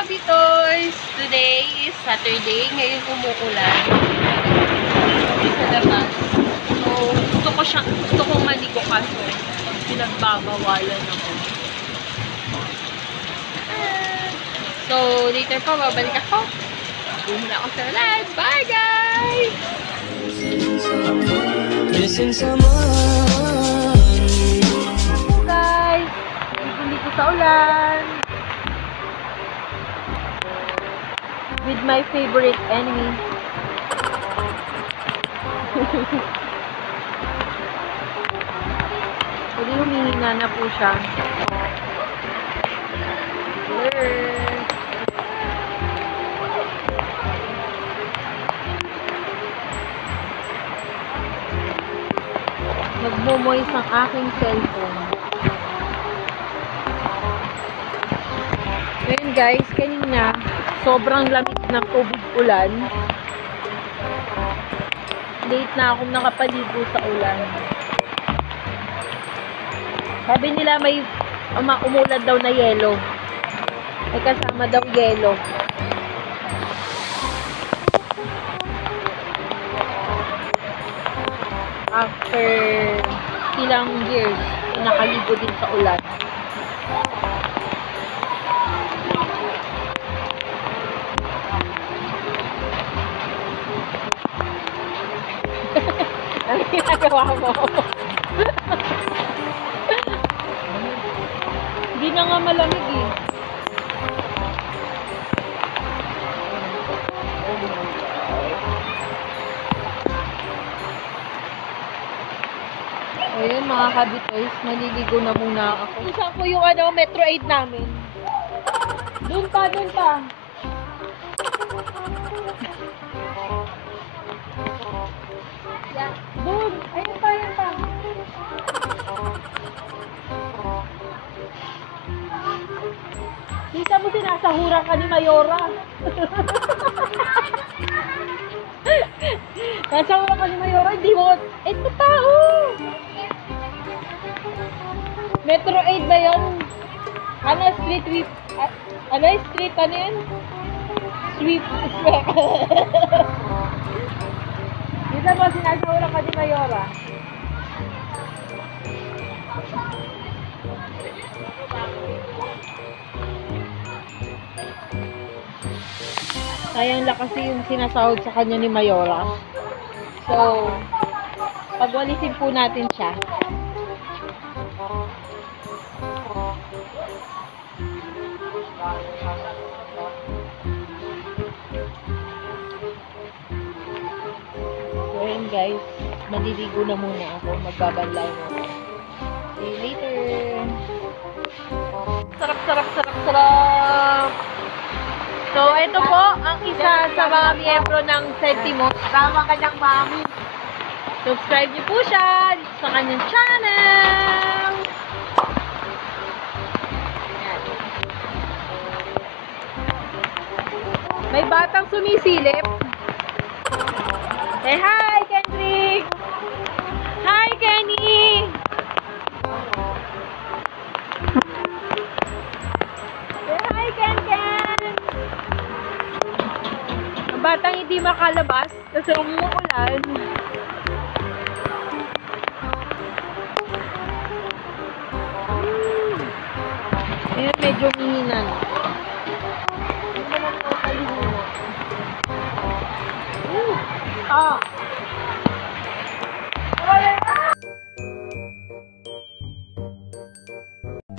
kabitoys! Today is Saturday. Ngayon umuulan. Sa labas. So, gusto kong maligo kaso pinagbabawalan ako. So, later pa, babalik ako. Bumula ako sa ulan. Bye, guys! Missing someone. Guys, dito sa ulan. With my favorite enemy. Pwede humihina na po siya. Nagmo-moist ang aking cellphone. Ngayon guys, kanina sobrang lamig ng tubig ulan. Late na akong nakapaligo sa ulan. Sabi nila may umulan daw na yelo. May kasama daw yelo. After ilang years, nakaligo din sa ulan. Ano ginagawa mo? Hindi na nga malamig eh. Ayun mga kabitoys, maliligo na muna ako. Isa po yung Metro 8 namin. Doon pa. Yeah. Doon! Ayun pa. Kita mo sinasahuran ka ni Mayora. Nasahuran ka ni Mayora, hindi mo... Ito tao! Metro 8 ba yun? Ano street sweep? Ano street? Ano yun? Sweep. Kita mo sinasahuran ka ni Mayora. Sayang lang kasi yung sinasahod sa kanya ni Mayora. So, pagwalisin po natin siya. So, ayan guys. Maliligo na muna ako. Magbabanlaw na ako. See you later. Sarap. So, ito po ang isa sa mga miyembro ng Sentimos. Tama ka ng mami. Subscribe niyo po siya dito sa kanyang channel. Ayan. May batang sumisilip. Say hi, Kendrick! Hi, Kenny! Say hi, Ken! Ang batang hindi makalabas kasi umuulan. Ayan, medyo mihinan.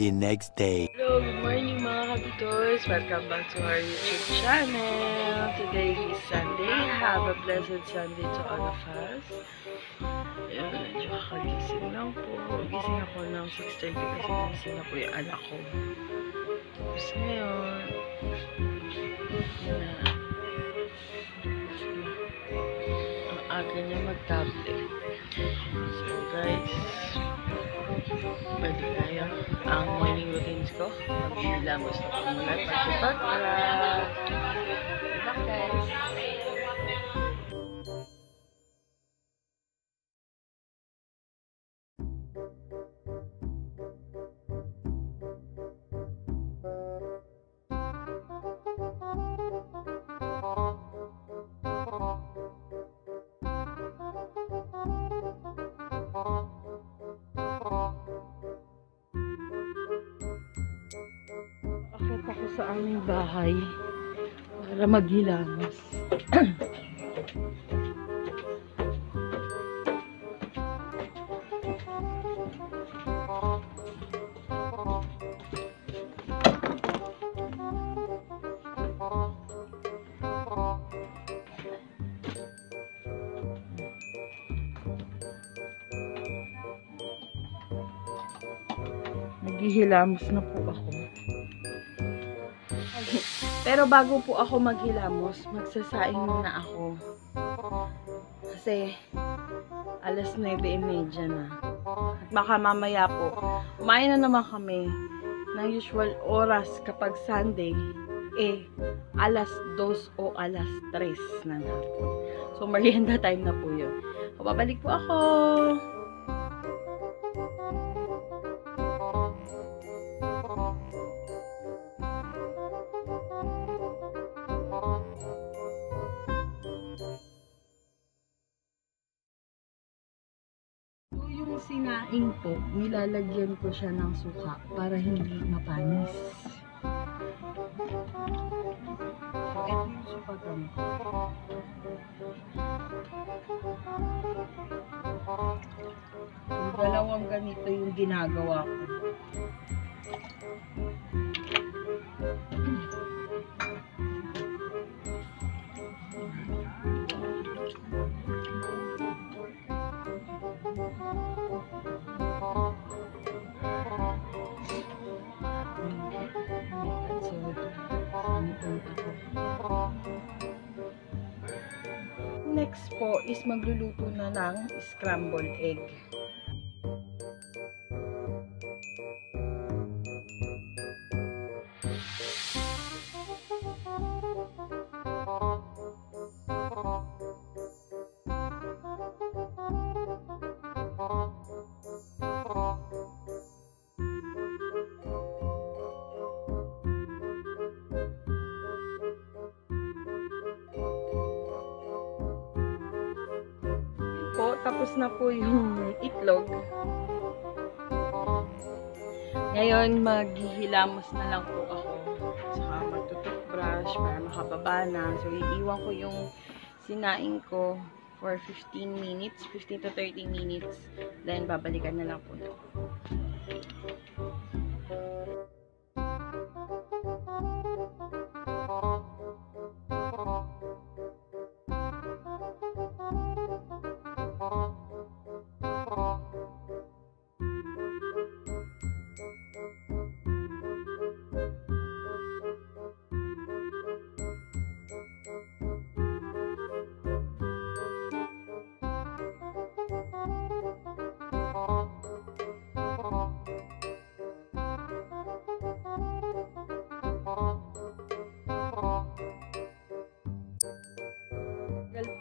The next day. Hello, good morning mga kabitoys. Welcome back to our YouTube channel. Today is Sunday. Have a blessed Sunday to all of us. Ayan, medyo kakagising lang po. Gising ako ng 6:30 kasi gising na po yung anak ko. Tapos ngayon, ang aga niya mag-tablet. So guys, balik tayo. Ang morning routines ko, maghihilamos na ako muna pagkipag-relax. Relax guys. ako sa aming bahay para maghilamos. Naghihilamos na po ako. Pero bago po ako maghilamos, magsasaing muna ako. Kasi alas 9:30 na. At baka mamaya po, kumain na naman kami ng usual oras kapag Sunday, alas 2 o alas 3 ng hapon. So, merienda time na po yun. So, babalik po ako. Yung sinaing po, nilalagyan ko siya ng suka para hindi mapanis. So, ito yung suka kami. So, dalawang ganito yung ginagawa ko. Next po is magluluto na ng scrambled egg. Tapos na po yung itlog. Ngayon, maghihilamos na lang po ako. Saka magtututbrush para makababa na. So, iiwan ko yung sinaing ko for 15 minutes, 15 to 30 minutes. Then, babalikan na lang po na.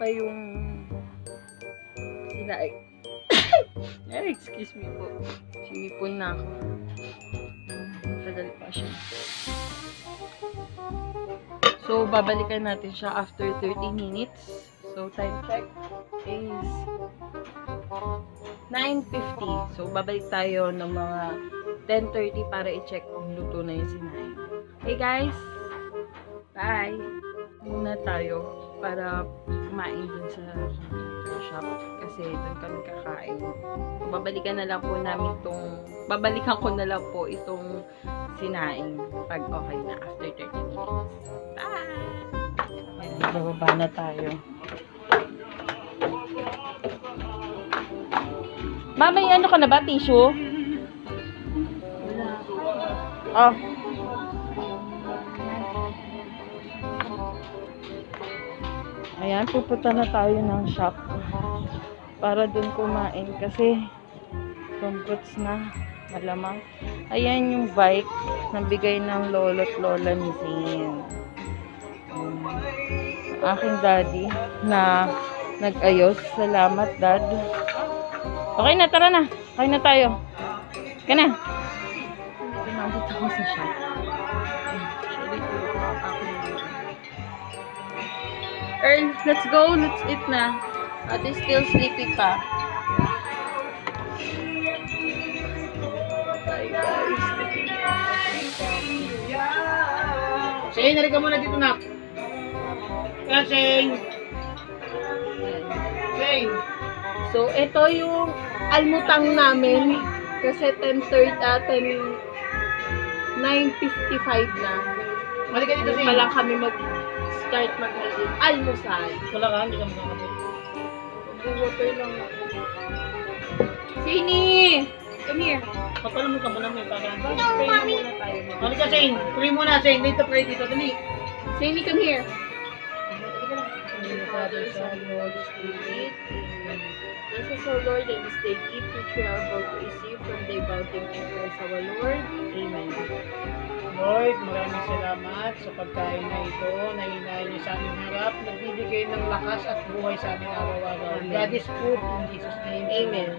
Pa yung sinaing. Excuse me po. Sinipon na ako. Tagal pa siya. So, babalikan natin siya after 30 minutes. So, time check is 9:50. So, babalik tayo ng mga 10:30 para i-check kung luto na yung sinaing. Hey guys! Bye! Muna tayo para kumain dun sa shop kasi dun kami kakain. Babalikan na lang po namin babalikan ko na lang po itong sinaing pag okay na after 30 minutes. Bye! Ayan, bababa na tayo. Mama, ano ka na ba? Tissue? Oh. Ayan, pupunta na tayo ng shop para dun kumain kasi congrats na, malamang. Ayan yung bike na bigay ng lolo't lola ni Zane. Aking daddy na nag-ayos. Salamat, Dad. Okay na, tara na. Kain na tayo. Kaya na. Pinabot ako sa shop. Actually, Earl, let's go. Let's eat na. Ate still sleepy pa. Bye guys. Shane, nalika muna dito na. Yan, Shane. Shane. So, ito yung almutang namin. Kasi 9:55 na. Malika dito, Hindi Shane. pa lang kami mag-start mag-almusal. Wala ka, hindi ka makakapit. Mag-water lang ako. Sini! Come here. Papalamot ka mo namin para. Pray na muna tayo. Malika, Shane. Pray muna, Shane. Dito, pray dito. Dali. Sini, come here. Father, Son, Lord, Spirit. Bless us, O Lord, and this day keep which we are about to receive from thy bounty in Christ our Lord. Amen. Lord, maraming salamat sa pagkain na ito na hinahin niyo sa aming harap, nagbibigay ng lakas at buhay sa aming araw-araw. Amen. God is good in Jesus' name. Amen.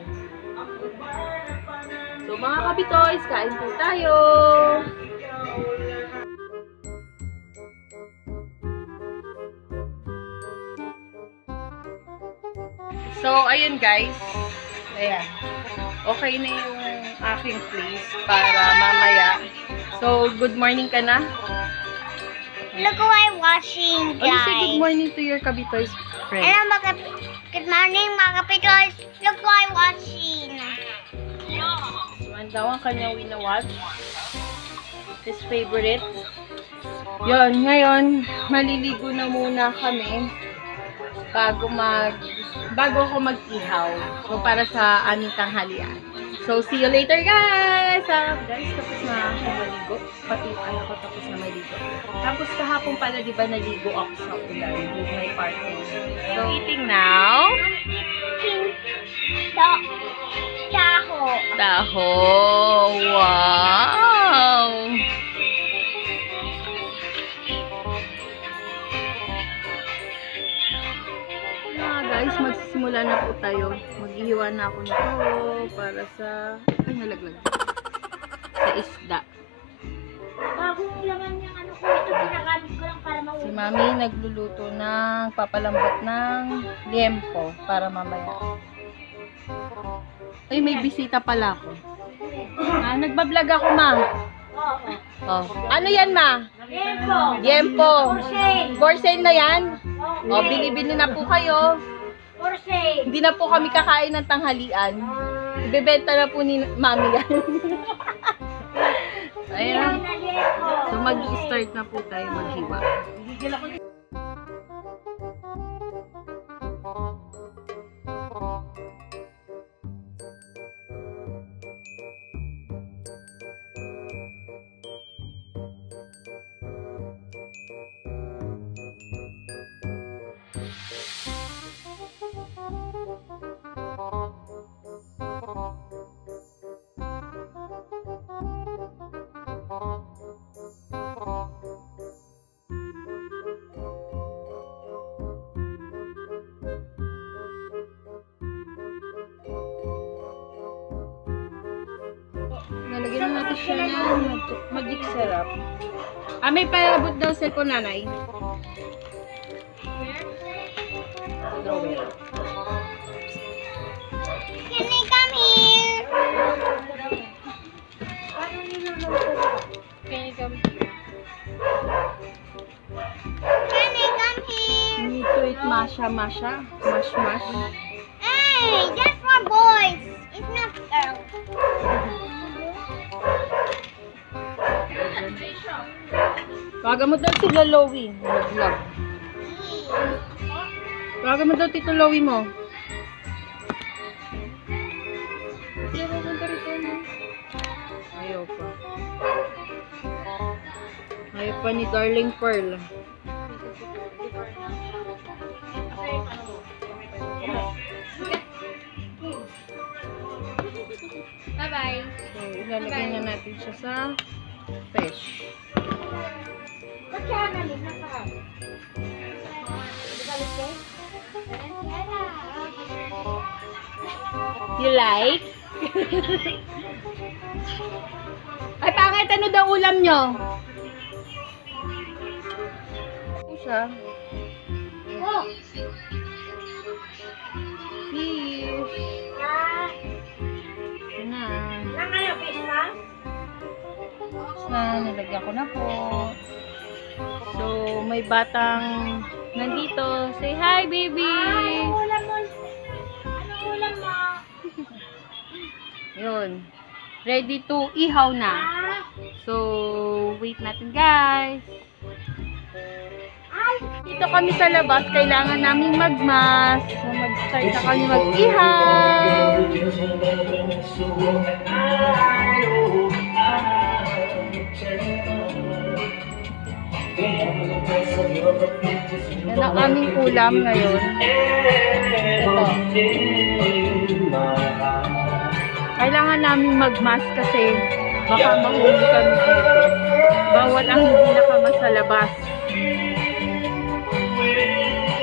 So mga kabitoys, kain po tayo! So, ayun guys. Ayan. Okay na yung aking place para mamaya. So, good morning ka na? Look who I'm watching, Oh, you say guys. good morning to your kabitoys friend. Hello, good morning, mga kapitoys. Look who I'm watching. Yan daw ang kanya wina-watch. His favorite. Yon, ngayon, maliligo na muna kami bago ako mag-ihaw. So, para sa aming tanghalian. So, see you later, guys! Guys, tapos na ako maligo. Pati anak ko tapos na maligo. Tapos kahapon pala, di ba, naligo ako sa ulan with my partner. So, eating now. Taho. Taho! Wow! Guys, magsisimula na po tayo. Maghihiwa na ako nito para sa... Ay, nalaglag. Sa isda. Bagong laman yung ano ko, ito ginagamit ko lang para Si mauwi. Mami nagluluto ng papalambot ng liempo para mamaya. Ay, may bisita pala ako. Nagbablog ako, Ma. Oh. Ano yan, Ma? Tempo. Liempo. Porcelain. For sale na yan? O, bili-bili na po kayo. Porcelain. Hindi na po kami kakain ng tanghalian. Ibebenta na po ni Mami yan. Ayan. So, mag-start na po tayo maghiwa. Nalagyan na natin siya ng magic syrup. May palabot daw cellphone, nanay. Drawer. Can I come here? Can you come? Can I come here? You need to eat masha. Mash. Hey, that's for boys. It's not girls. Tawagan mo daw si Lolowi. Vlog. Tawagan mo daw Tito Lowi mo. Ayaw pa. Ayaw pa ni Darling Pearl. Bye-bye. So, ilalagay na natin siya sa fish. What channel is that? You like? Ay, pangit. Ano daw ulam nyo? Ito siya. Oh, Fish. Ito na. fish na? Tapos na, nilagyan ko na po. may batang nandito. Say hi, baby! Anong ulam mo? Anong ulam mo? Yun. Ready to ihaw na. So, wait natin, guys. Dito kami sa labas. Kailangan naming magmas. So, mag-start na kami mag-ihaw. Yan ang aming ulam ngayon. Ito. Kailangan naming magmas kasi baka mahuli kami dito. Bawal ang hindi nakamas sa labas.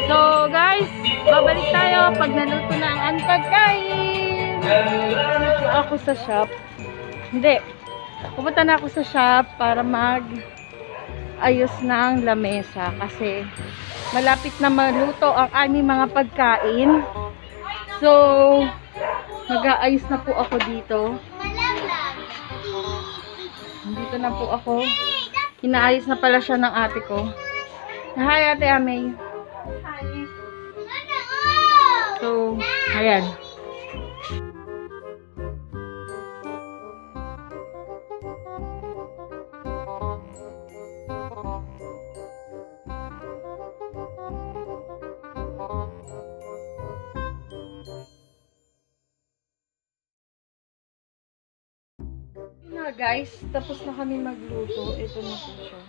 So guys, babalik tayo pag naluto na ang aming pagkain. Pupunta ako sa shop. Hindi. Pupunta na ako sa shop para ayos na ang lamesa kasi malapit na maluto ang aming mga pagkain. So, mag-aayos na po ako dito. Dito na po ako. Inaayos na pala siya ng ate ko. Hi, Ate Amay. So, ayan. Na guys, tapos na kami magluto. Ito na po siya.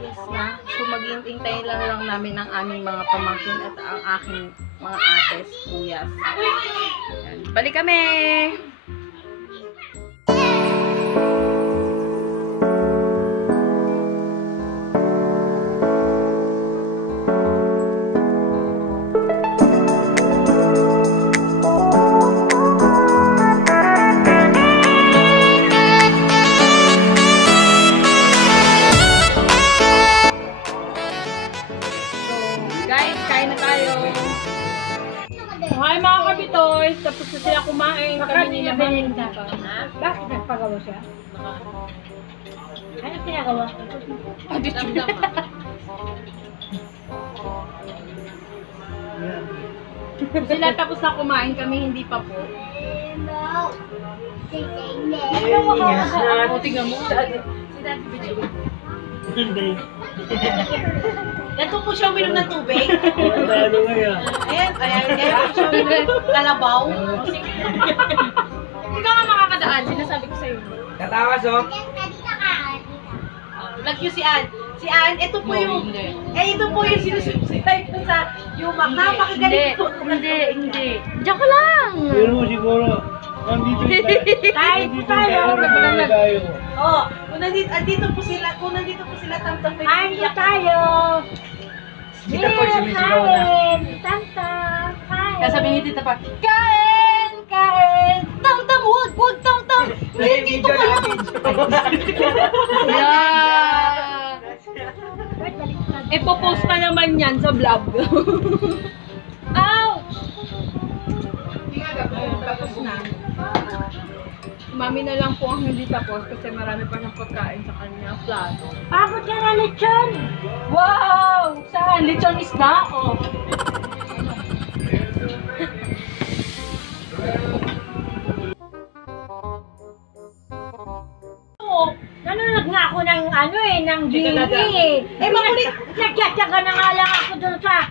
Yes na. So maghintay lang namin ang aming mga pamangkin at ang aking mga ates, kuyas. Ayan. Balik kami! Hi mga kabitoys, tapos na sila kumain. Kami nila Belinda. Bakit nagpagawa siya? Ano pinagawa? Sila tapos na kumain, kami hindi pa po. O, tingnan mo. Hindi. Ito po siya uminom ng tubig. Ano nga? Ayan po siya uminom ng kalabaw. Hindi ka nga makakadaan, sinasabi ko sa'yo. Tatawas, oh. Vlog nyo si Ann. Si Ann, ito po yung... ito po yung sinusubscribe ko sa Yumak. Napakagaling po. Hindi. Diyan ka lang! Pero siguro, nandito tayo. Oh, kung andito po sila, tamtam po. Kain po tayo. Kita po, sumisigaw na. Tamtam. Kain. Sabi ni Tita pa, kain! Tam-tam, wag, tam-tam! Dito ko lang. Yeah! Ipopost pa naman yan sa vlog. Ow! Tapos na. Mami na lang po ang hindi tapos kasi marami pa siyang pagkain sa kanya plato. Bakit ka na lechon? Wow! Saan? Lechon isda? Oh. Nanonood nga ako ng ng DVD eh. Makulit. Nagtsatsaga na nga lang ako doon sa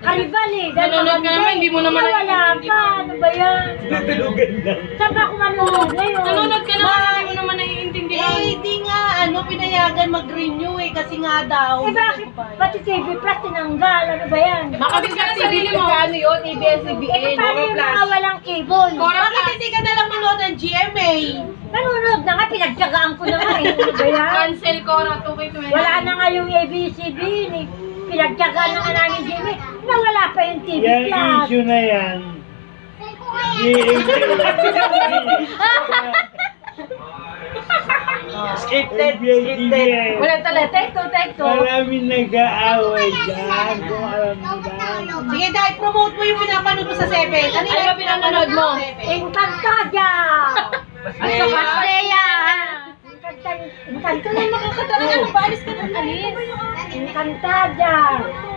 Karibal eh. Nanonood ka naman, hindi mo naman wala pa. Ano ba yan? Natulugan lang. Saan ba ako manonood ngayon? Nanonood ka naman, hindi mo naman naiintindihan. Hindi nga, pinayagan mag-renew kasi nga daw. Bakit? Pati TV Plus tinanggal. Ano ba yan? Makabit ka na sa bili mo. Ano yun? ABS-CBN. Paano yung mga walang cable? Bakit hindi ka nalang manood ng GMA? Nanonood na nga, pinagtsagaan ko na nga eh. Ano ba yan? Cancel ko na 2K20. Wala na nga yung ABCD eh. Pinagtsagaan na nga namin TV. Nawala pa yung TV Yan, Plus. issue na yan. Scripted. Wala tala. Take two. Maraming nag-aaway dyan. Kung alam mo lang. Sige, dahil promote mo yung pinapanood mo sa 7. Ano yung pinapanood mo? Encantada! At sa Pastea. Encantada na makakatawa na. Paalis ka ng alis. Encantada!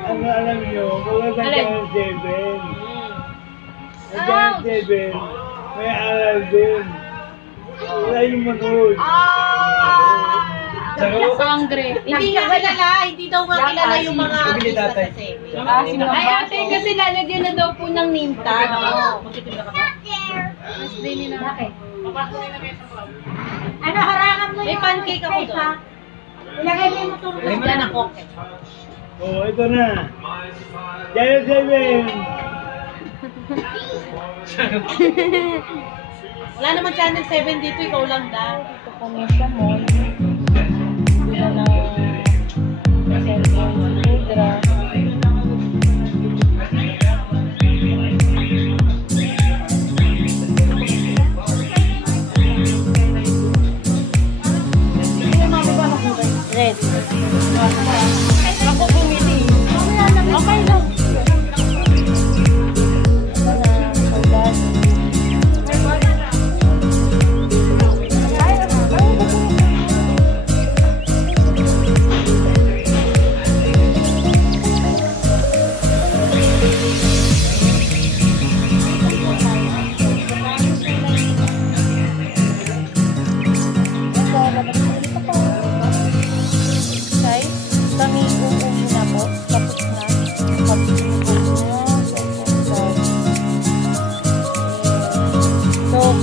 Ano alam nyo, maganda ang 7. Ang 7, may aral din. Wala yung manood. Hindi nga kilala, hindi daw nga kilala yung mga artista sa 7. Ay, ate, kasi lalagyan na daw po ng name tag. Bakit? Ano, harangan mo May yung pancake ako cake, ha? Ilagay mo yung motor mo. Wala na coke. Oh, ito na. Dahil 7. Wala naman channel 7 dito, ikaw lang daw. Kami sa mall. Bila ng cellphone si Rudra. Red. Ako bumili. Okay lang.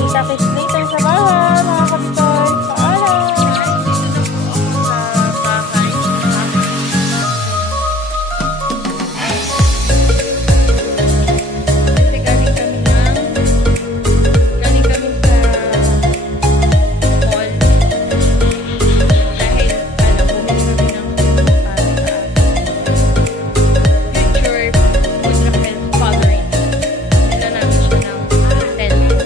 Kita-kits later sa bahay, mga kapitoy. Paalam! Kasi galing kami sa mall. Dahil, bumili kami ng future Ultra Health Coloring. Nila namin siya ng 10.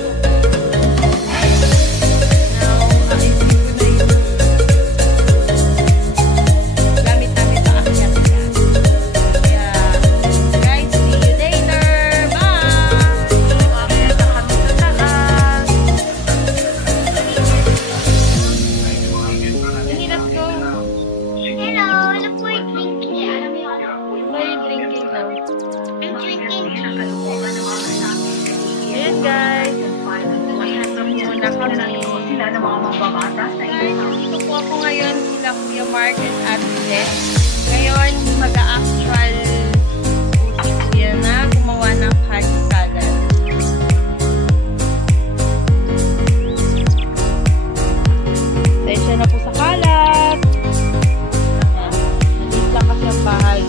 Ayan guys, muna kami. Dito po ako ngayon sila Kuya Mark and Ate Jess. Ngayon, mag-a-actual si Kuya na gumawa ng honey salad. Sensya na po sa kalat. Nandito lang kasi ang bahay.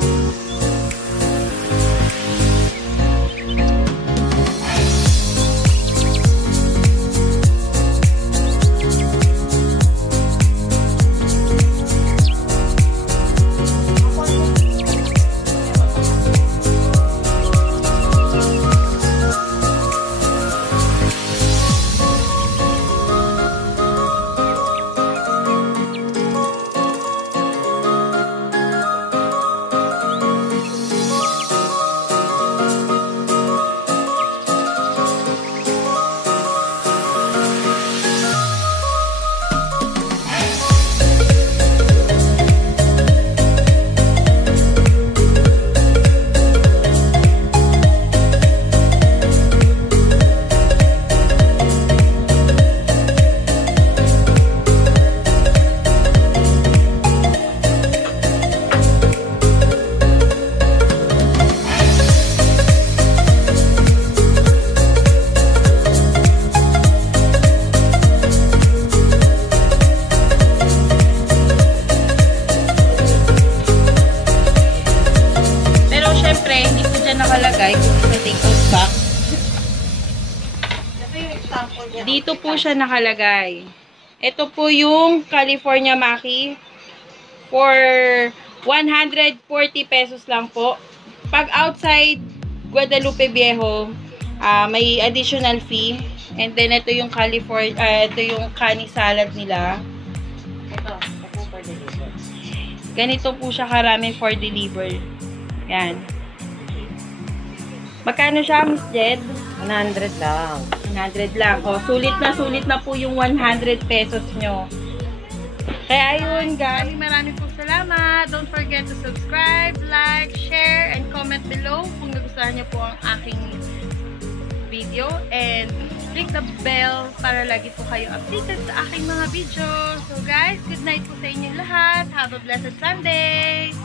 nakalagay kung sa take out box. Dito po siya nakalagay. Ito po yung California Maki for 140 pesos lang po. Pag outside Guadalupe Viejo, may additional fee. And then ito yung California, ito yung kani salad nila. Ito po for deliver. Ganito po siya karami for deliver. Yan. Magkano siya, Miss Jed? 100 lang. 100 lang. O, sulit na po yung 100 pesos nyo. Kaya ayun, guys. Maraming po salamat. Don't forget to subscribe, like, share, and comment below kung nagustuhan nyo po ang aking video. And click the bell para lagi po kayo updated sa aking mga videos. So guys, good night po sa inyo lahat. Have a blessed Sunday!